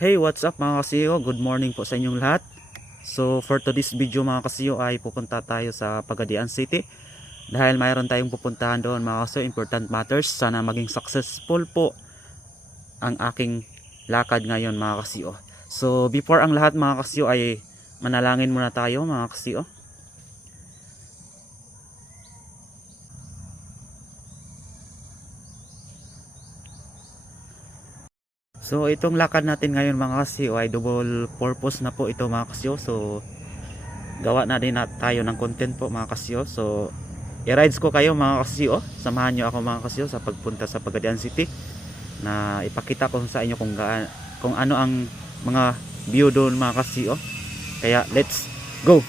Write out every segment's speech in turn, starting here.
Hey, what's up mga kasiyo? Good morning po sa inyong lahat. So for today's video mga kasiyo ay pupunta tayo sa Pagadian City. Dahil mayroon tayong pupuntahan doon mga kasiyo, important matters. Sana maging successful po ang aking lakad ngayon mga kasiyo. So before ang lahat mga kasiyo ay manalangin muna tayo mga kasiyo. So itong lakad natin ngayon mga kasiyo ay double purpose na po ito mga kasiyo. So gawa na din tayo ng content po mga kasiyo. So i-rides ko kayo mga kasiyo. Samahan nyo ako mga kasiyo sa pagpunta sa Pagadian City, na ipakita ko sa inyo kung ano ang mga view doon mga kasiyo. Kaya let's go!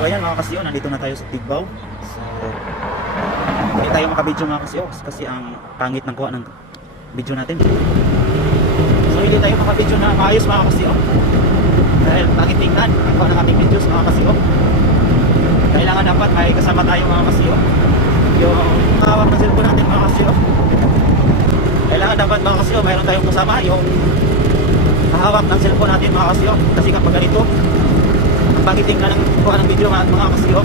So ayan mga kasiyo, nandito na tayo sa Tigbaw. So hindi tayo makabidyo mga kasiyo kasi ang pangit ng kuha ng video natin. So hindi tayo makabidyo na maayos mga kasiyo dahil pangit tingnan ang kuha ng ating videos mga kasiyo. Kailangan dapat may kasama tayo mga kasiyo. Yung hawak na cellphone natin mga kasiyo, kailangan dapat mga kasiyo mayroon tayong kasama yung hawak ng cellphone natin mga kasiyo. Kasi kapag ganito ang pangit tingnan ng kuha ng video mga kasiyo.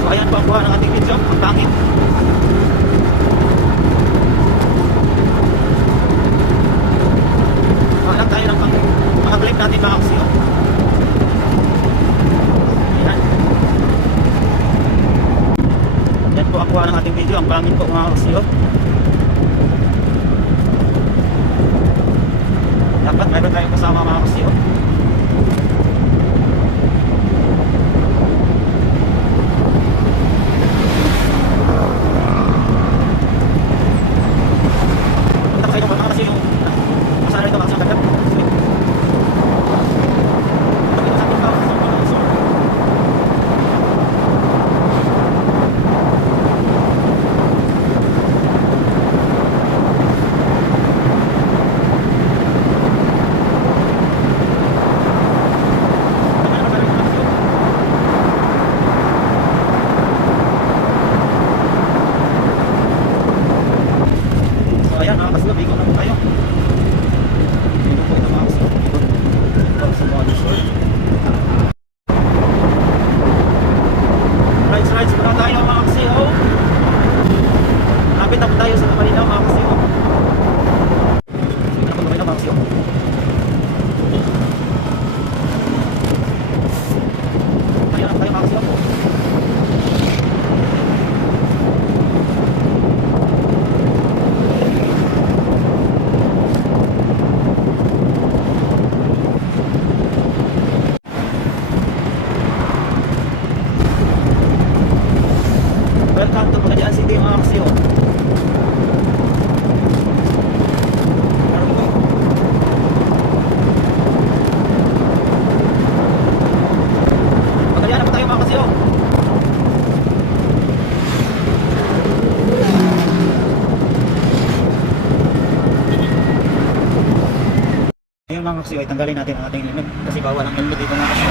So ayan po ang kuha ng ating video, ang pangit. Hanap tayo ng mga clip natin mga kasiyo. Ayan. Yan po ang kuha ng ating video, ang pangit po mga kasiyo. Dapat mayroon tayong kasama mga kasiyo. Rides muna tayo mga kasiyo. Lapit na po tayo sa Manila mga kasiyo. Sige na po Manila mga kasiyo. Tayo na po tayo mga kasiyo. ngayon mga kasi ay tanggalin natin ang ating helmet kasi bawal ang helmet dito mga kasi.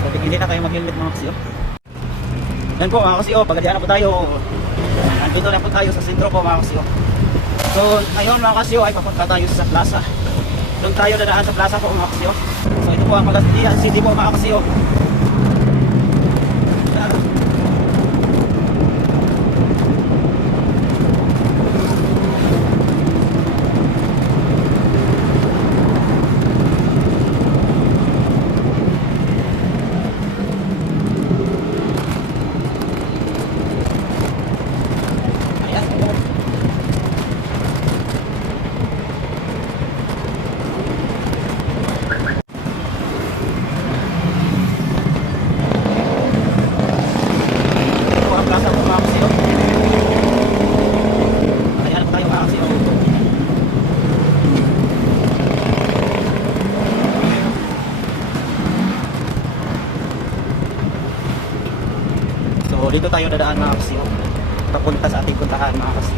So hindi na tayo mag-helmet mga kasi. Yan po mga kasi, pagkadihan na po tayo. Nandito na po tayo sa sentro po mga kasi. So ngayon mga kasi ay papunta tayo sa plaza. Doon tayo dadaan sa plaza po mga kasi. So ito po ang Pagasihan City po mga kasi. So dito tayo dadaan mga kasi papunta sa ating puntahan mga kasi.